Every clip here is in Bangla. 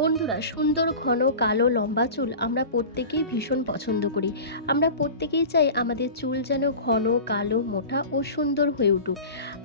বন্ধুরা, সুন্দর, ঘন, কালো, লম্বা চুল আমরা প্রত্যেকেই ভীষণ পছন্দ করি। আমরা প্রত্যেকেই চাই আমাদের চুল যেন ঘন, কালো, মোটা ও সুন্দর হয়ে উঠুক।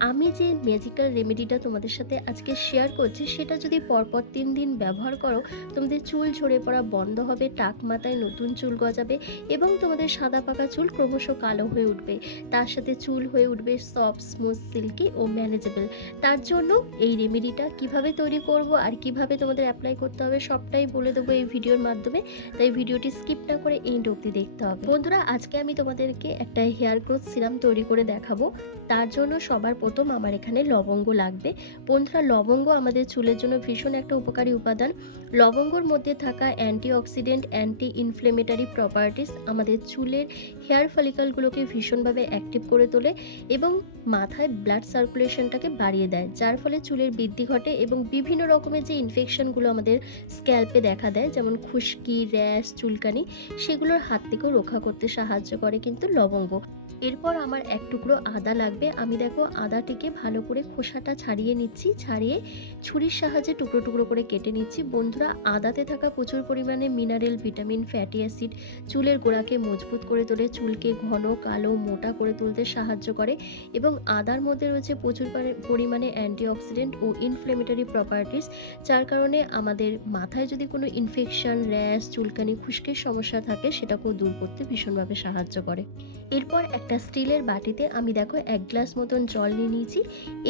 আমি যে ম্যাজিক্যাল রেমেডিটা তোমাদের সাথে আজকে শেয়ার করছি, সেটা যদি পরপর তিন দিন ব্যবহার করো, তোমাদের চুল ঝরে পড়া বন্ধ হবে, টাক মাথায় নতুন চুল গজাবে এবং তোমাদের সাদা পাকা চুল ক্রমশ কালো হয়ে উঠবে। তার সাথে চুল হয়ে উঠবে সফট স্মুথ সিল্কি ও ম্যানেজেবল তার জন্য এই রেমেডিটা কীভাবে তৈরি করব আর কীভাবে তোমাদের অ্যাপ্লাই করতে হবে, সবটাই বলে দেবো এই ভিডিওর মাধ্যমে। তাই ভিডিওটি স্কিপ না করে এন্ড অবধি দেখতে হবে। বন্ধুরা, আজকে আমি তোমাদেরকে একটা হেয়ার গ্রোথ সিরাম তৈরি করে দেখাবো। তার জন্য সবার প্রথম আমার এখানে লবঙ্গ লাগবে। বন্ধুরা, লবঙ্গ আমাদের চুলের জন্য ভীষণ একটা উপকারী উপাদান। লবঙ্গর মধ্যে থাকা অ্যান্টিঅক্সিডেন্ট অ্যান্টি ইনফ্লেমেটারি প্রপার্টিস আমাদের চুলের হেয়ার ফলিকালগুলোকে ভীষণভাবে অ্যাক্টিভ করে তোলে এবং মাথায় ব্লাড সার্কুলেশনটাকে বাড়িয়ে দেয়, যার ফলে চুলের বৃদ্ধি ঘটে এবং বিভিন্ন রকমের যে ইনফেকশনগুলো আমাদের স্ক্যাল্পে দেখা দেয়, যেমন খুশকি, র্যাশ, চুলকানি, সেগুলোর হাত থেকেও রক্ষা করতে সাহায্য করে কিন্তু লবঙ্গ। এরপর আমার এক টুকরো আদা লাগবে। আমি দেখো আদাটিকে ভালো করে খোসাটা ছাড়িয়ে নিচ্ছি, ছাড়িয়ে ছুরির সাহায্যে টুকরো টুকরো করে কেটে নিচ্ছি। বন্ধুরা, আদাতে থাকা প্রচুর পরিমাণে মিনারেল ভিটামিন ফ্যাটি অ্যাসিড চুলের গোড়াকে মজবুত করে তোলে, চুলকে ঘন, কালো, মোটা করে তুলতে সাহায্য করে এবং আদার মধ্যে রয়েছে প্রচুর পরি- পরিমাণে অ্যান্টিঅক্সিডেন্ট ও ইনফ্লেমেটরি প্রপার্টিস যার কারণে আমাদের মাথায় যদি কোনো ইনফেকশন র্যাশ চুলকানি, খুশকির সমস্যা থাকে, সেটাকেও দূর করতে ভীষণভাবে সাহায্য করে। এরপর একটা স্টিলের বাটিতে আমি দেখো এক গ্লাস মতন জল নিয়ে নিয়েছি।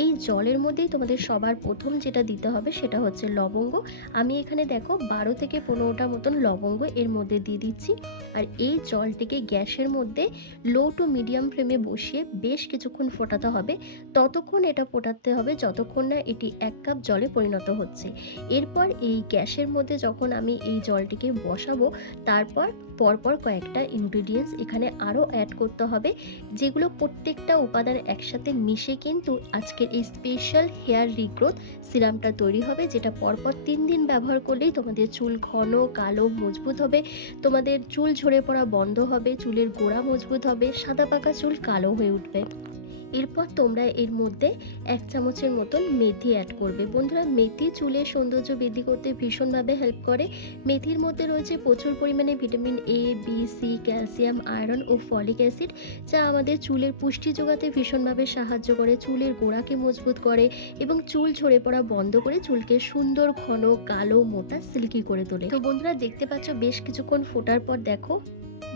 এই জলের মধ্যেই তোমাদের সবার প্রথম যেটা দিতে হবে সেটা হচ্ছে লবঙ্গ। আমি এখানে দেখো বারো থেকে পনেরোটা মতন লবঙ্গ এর মধ্যে দিয়ে দিচ্ছি। আর এই জলটিকে গ্যাসের মধ্যে লো টু মিডিয়াম ফ্লেমে বসিয়ে বেশ কিছুক্ষণ ফোটাতে হবে। ততক্ষণ এটা ফোটাতে হবে যতক্ষণ না এটি এক কাপ জলে পরিণত হচ্ছে। এরপর এই গ্যাসের মধ্যে যখন আমি এই জলটিকে বসাবো, তারপর পরপর কয়েকটা ইনগ্রিডিয়েন্টস এখানে আরও অ্যাড করতে হবে, যেগুলো প্রত্যেকটা উপাদান একসাথে মিশে কিন্তু আজকের এই স্পেশাল হেয়ার রিগ্রোথ সিরামটা তৈরি হবে, যেটা পরপর তিন দিন ব্যবহার করলেই তোমাদের চুল ঘন, কালো, মজবুত হবে। তোমাদের চুল ঝরে পড়া বন্ধ হবে, চুলের গোড়া মজবুত হবে, সাদা পাকা চুল কালো হয়ে উঠবে। এরপর তোমরা এর মধ্যে এক চামচের মতন মেথি অ্যাড করবে। বন্ধুরা, মেথি চুলের সৌন্দর্য বৃদ্ধি করতে ভীষণভাবে হেল্প করে। মেথির মধ্যে রয়েছে প্রচুর পরিমাণে vitamin A B C calcium iron O folic acid যা আমাদের চুলের পুষ্টি যোগাতে ভীষণভাবে সাহায্য করে, চুলের গোড়াকে মজবুত করে এবং চুল ঝরে পড়া বন্ধ করে চুলকে সুন্দর ঘন, কালো, মোটা সিল্কি করে তোলে। তো বন্ধুরা, দেখতে পাচ্ছ বেশ কিছুক্ষণ ফোটার পর দেখো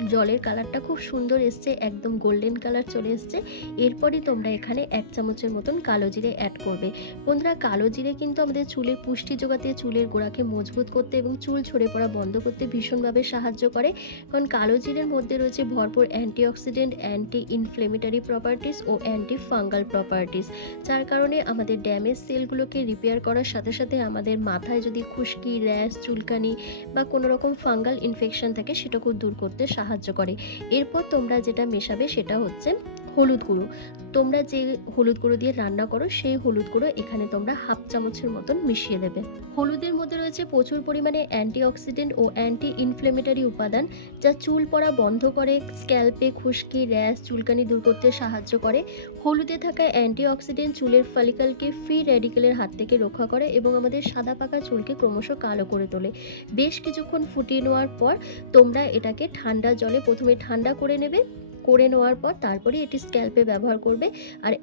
জলের কালারটা খুব সুন্দর এসছে, একদম গোল্ডেন কালার চলে এসছে। এরপরই তোমরা এখানে এক চামচের মতন কালো জিরে অ্যাড করবে। বন্ধুরা, কালো জিরে কিন্তু আমাদের চুলের পুষ্টি যোগাতে, চুলের গোড়াকে মজবুত করতে এবং চুল ঝরে পড়া বন্ধ করতে ভীষণভাবে সাহায্য করে। কারণ কালো জিরের মধ্যে রয়েছে ভরপুর অ্যান্টিঅক্সিডেন্ট অ্যান্টি ইনফ্লেমেটারি প্রপার্টিস ও অ্যান্টি ফাঙ্গাল প্রপার্টিস যার কারণে আমাদের ড্যামেজ সেলগুলোকে রিপেয়ার করার সাথে সাথে আমাদের মাথায় যদি খুশকি, র্যাশ, চুলকানি বা কোনো রকম ফাঙ্গাল ইনফেকশন থাকে, সেটাকেও দূর করতে সাহায্য করে। এরপর তোমরা যেটা মেশাবে সেটা হচ্ছে হলুদ গুঁড়ো। তোমরা যে হলুদ গুঁড়ো দিয়ে রান্না করো, সেই হলুদ গুঁড়ো এখানে তোমরা হাফ চামচের মতন মিশিয়ে দেবে। হলুদের মধ্যে রয়েছে প্রচুর পরিমাণে অ্যান্টিঅক্সিডেন্ট ও অ্যান্টি ইনফ্লেমেটারি উপাদান, যা চুল পড়া বন্ধ করে, স্ক্যাল্পে খুশকি, র্যাশ, চুলকানি দূর করতে সাহায্য করে। হলুদে থাকা অ্যান্টিঅক্সিডেন্ট চুলের ফলিকলকে ফ্রি র্যাডিকেলের হাত থেকে রক্ষা করে এবং আমাদের সাদা পাকা চুলকে ক্রমশ কালো করে তোলে। বেশ কিছুক্ষণ ফুটিয়ে নেওয়ার পর তোমরা এটাকে ঠান্ডা জলে প্রথমে ঠান্ডা করে নেবে। করে নেওয়ার পর তারপরে এটি স্ক্যাল্পে ব্যবহার করবে। আর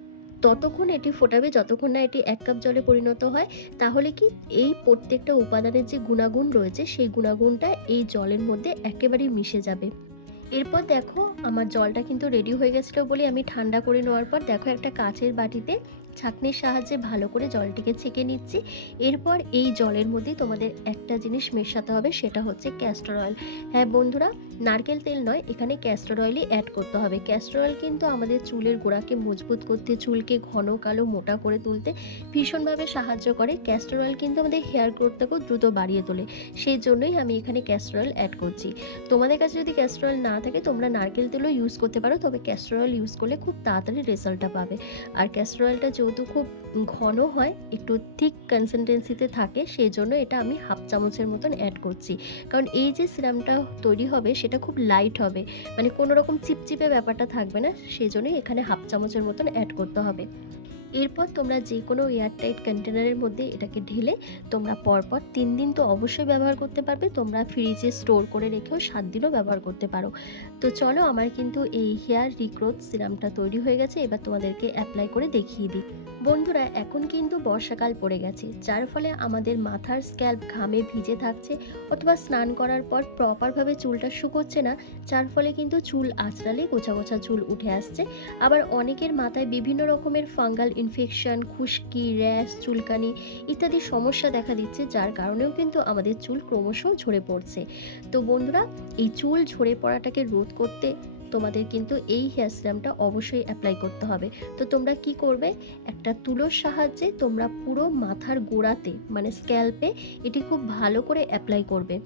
ততক্ষণ এটি ফোটাবে, যতক্ষণ না এটি এক কাপ জলে পরিণত হয়, তাহলে কি এই প্রত্যেকটা উপাদানের যে গুণাগুণ রয়েছে, সেই গুণাগুণটা এই জলের মধ্যে একেবারেই মিশে যাবে। এরপর দেখো, আমার জলটা কিন্তু রেডি হয়ে গেছিল বলে আমি ঠান্ডা করে নেওয়ার পর দেখো একটা কাচের বাটিতে ছাঁকনির সাহায্যে ভালো করে জলটিকে ছেঁকে নিচ্ছি। এরপর এই জলের মধ্যে তোমাদের একটা জিনিস মেশাতে হবে, সেটা হচ্ছে ক্যাস্টর অয়েল হ্যাঁ বন্ধুরা, নারকেল তেল নয়, এখানে ক্যাস্টর অয়েলই অ্যাড করতে হবে। ক্যাস্টর অয়েল কিন্তু আমাদের চুলের গোড়াকে মজবুত করতে, চুলকে ঘন, কালো, মোটা করে তুলতে ভীষণভাবে সাহায্য করে। ক্যাস্টর অয়েল কিন্তু আমাদের হেয়ার গ্রোথটাকেও দ্রুত বাড়িয়ে তোলে। সেই জন্যই আমি এখানে ক্যাস্টর অয়েল অ্যাড করছি। তোমাদের কাছে যদি ক্যাস্টর অয়েল না থাকে, তোমরা নারকেল তেলও ইউজ করতে পারো, তবে ক্যাস্টর অয়েল ইউজ করলে খুব তাড়াতাড়ি রেজাল্টটা পাবে। আর ক্যাস্টর অয়েলটা যেহেতু খুব ঘন হয়, একটু থিক কনসিস্টেন্সিতে থাকে সেই জন্য এটা আমি হাফ চামচের মতন অ্যাড করছি। কারণ এই যে সিরামটা তৈরি হবে, সেটা খুব লাইট হবে। মানে কোনো রকম চিপচিপে ব্যাপারটা থাকবে না সেই জন্যই এখানে হাফ চামচের মতন অ্যাড করতে হবে। এরপর তোমরা যে কোনো এয়ারটাইট কন্টেনারের মধ্যে এটাকে ঢেলে তোমরা পরপর তিন দিন তো অবশ্যই ব্যবহার করতে পারবে। তোমরা ফ্রিজে স্টোর করে রেখেও সাত দিনও ব্যবহার করতে পারো। তো চলো আমার কিন্তু এই হেয়ার রিক্রোথ সিরামটা তৈরি হয়ে গেছে। এবার তোমাদেরকে অ্যাপ্লাই করে দেখিয়ে দিই। বন্ধুরা, এখন কিন্তু বর্ষাকাল পড়ে গেছে, যার ফলে আমাদের মাথার স্ক্যাল্প ঘামে ভিজে থাকছে অথবা স্নান করার পর প্রপারভাবে চুলটা শুকোচ্ছে না, যার ফলে কিন্তু চুল আঁচড়ালে গোছা গোছা চুল উঠে আসছে। আবার অনেকের মাথায় বিভিন্ন রকমের ফাঙ্গাল ইনফেকশন, খুশকি, র্যাশ, চুলকানি ইত্যাদি সমস্যা দেখা দিচ্ছে, যার কারণেও কিন্তু আমাদের চুল ক্রমশ ঝরে পড়ছে। তো বন্ধুরা, এই চুল ঝরে পড়াটাকে রোধ করতে তোমাদের কিন্তু এই হেয়ার সিরামটা অবশ্যই অ্যাপ্লাই করতে হবে। তো তোমরা কি করবে? একটা তুলোর সাহায্যে তোমরা পুরো মাথার গোড়াতে মানে স্ক্যাল্পে এটি খুব ভালো করে অ্যাপ্লাই করবে।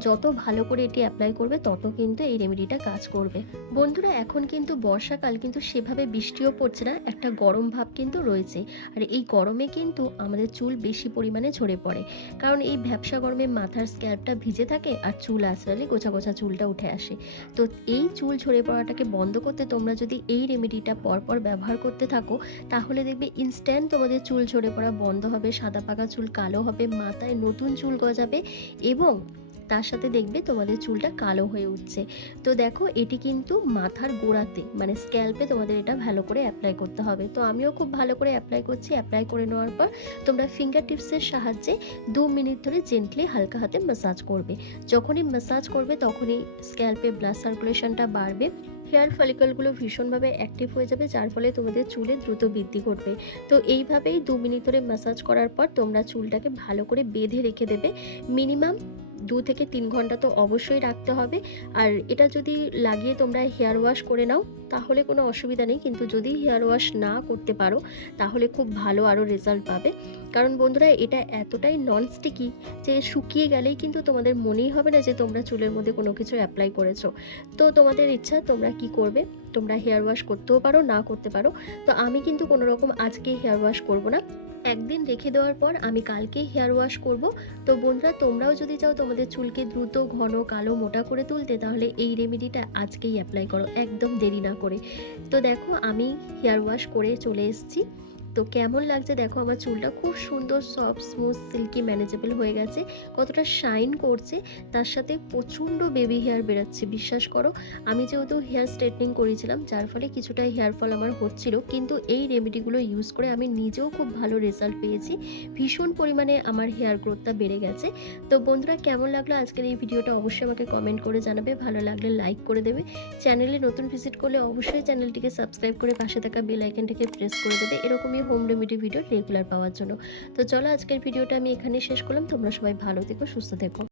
যত ভালো করে এটি অ্যাপ্লাই করবে, তত কিন্তু এই রেমেডিটা কাজ করবে। বন্ধুরা, এখন কিন্তু বর্ষাকাল, কিন্তু সেভাবে বৃষ্টিও পড়ছে না, একটা গরম ভাব কিন্তু রয়েছে। আর এই গরমে কিন্তু আমাদের চুল বেশি পরিমাণে ঝরে পড়ে। কারণ এই ভ্যাবসা গরমে মাথার স্ক্যাল্পটা ভিজে থাকে আর চুল আঁচড়ালে গোছা গোছা চুলটা উঠে আসে। তো এই চুল ঝরে পড়াটাকে বন্ধ করতে তোমরা যদি এই রেমেডিটা পরপর ব্যবহার করতে থাকো, তাহলে দেখবে ইনস্ট্যান্ট তোমাদের চুল ঝরে পড়া বন্ধ হবে, সাদা পাকা চুল কালো হবে, মাথায় নতুন চুল গজাবে এবং তার সাথে দেখবে তোমাদের চুলটা কালো হয়ে উঠছে। তো দেখো, এটি কিন্তু মাথার গোড়াতে মানে স্ক্যাল্পে তোমাদের এটা ভালো করে অ্যাপ্লাই করতে হবে। তো আমিও খুব ভালো করে অ্যাপ্লাই করছি। অ্যাপ্লাই করে নেওয়ার পর তোমরা ফিঙ্গার টিপসের সাহায্যে দু মিনিট ধরে জেন্টলি হালকা হাতে ম্যাসাজ করবে। যখনই ম্যাসাজ করবে, তখনই স্ক্যাল্পে ব্লাড সার্কুলেশনটা বাড়বে। হেয়ার ফলিকলগুলো ভীষণভাবে অ্যাক্টিভ হয়ে যাবে, যার ফলে তোমাদের চুলে দ্রুত বৃদ্ধি ঘটবে। তো এইভাবেই দু মিনিট ধরে ম্যাসাজ করার পর তোমরা চুলটাকে ভালো করে বেঁধে রেখে দেবে। মিনিমাম দু থেকে তিন ঘণ্টা তো অবশ্যই রাখতে হবে। আর এটা যদি লাগিয়ে তোমরা হেয়ার ওয়াশ করে নাও, তাহলে কোনো অসুবিধা নেই। কিন্তু যদি হেয়ার ওয়াশ না করতে পারো, তাহলে খুব ভালো আরও রেজাল্ট পাবে। কারণ বন্ধুরা, এটা এতটাই নন স্টিকি যে শুকিয়ে গেলেই কিন্তু তোমাদের মনেই হবে না যে তোমরা চুলের মধ্যে কোনো কিছু অ্যাপ্লাই করেছ। তো তোমাদের ইচ্ছা, তোমরা কি করবে? তোমরা হেয়ার ওয়াশ করতেও পারো, না করতে পারো। তো আমি কিন্তু কোনো রকম আজকে হেয়ার ওয়াশ করব না। একদিন রেখে দেওয়ার পর আমি কালকে হেয়ার ওয়াশ করব। তো বন্ধুরা, তোমরাও যদি চাও তোমাদের চুলকে দ্রুত ঘন, কালো, মোটা করে তুলতে, তাহলে এই রেমেডিটা আজকেই অ্যাপ্লাই করো। একদম দেরি না করে। তো দেখো, আমি হেয়ার ওয়াশ করে চলে এসেছি। তো কেমন লাগছে দেখো, আমার চুলটা খুব সুন্দর সফট স্মুথ সিল্কি ম্যানেজেবল হয়ে গেছে। কতটা শাইন করছে, তার সাথে প্রচণ্ড বেবি হেয়ার বেরাচ্ছে, বিশ্বাস করো। আমি যেহেতু হেয়ার স্ট্রেটনিং করেছিলাম, যার ফলে কিছুটা হেয়ার ফল আমার হচ্ছিল, কিন্তু এই রেমেডিগুলো ইউজ করে আমি নিজেও খুব ভালো রেজাল্ট পেয়েছি। ভীষণ পরিমাণে আমার হেয়ার গ্রোথটা বেড়ে গেছে। তো বন্ধুরা, কেমন লাগল আজকের এই ভিডিওটা অবশ্যই আমাকে কমেন্ট করে জানাবে, ভালো লাগলে লাইক করে দেবে। চ্যানেলে নতুন ভিজিট করলে অবশ্যই চ্যানেলটিকে সাবস্ক্রাইব করে পাশে থাকা বেল আইকনটিকে প্রেস করে দেবে, এরকমই হোম রেমেডি ভিডিও রেগুলার পাওয়ার জন্য। তো চলো আজকের ভিডিওটা আমি এখানে শেষ করলাম। তোমরা সবাই ভালো থেকো, সুস্থ থেকো।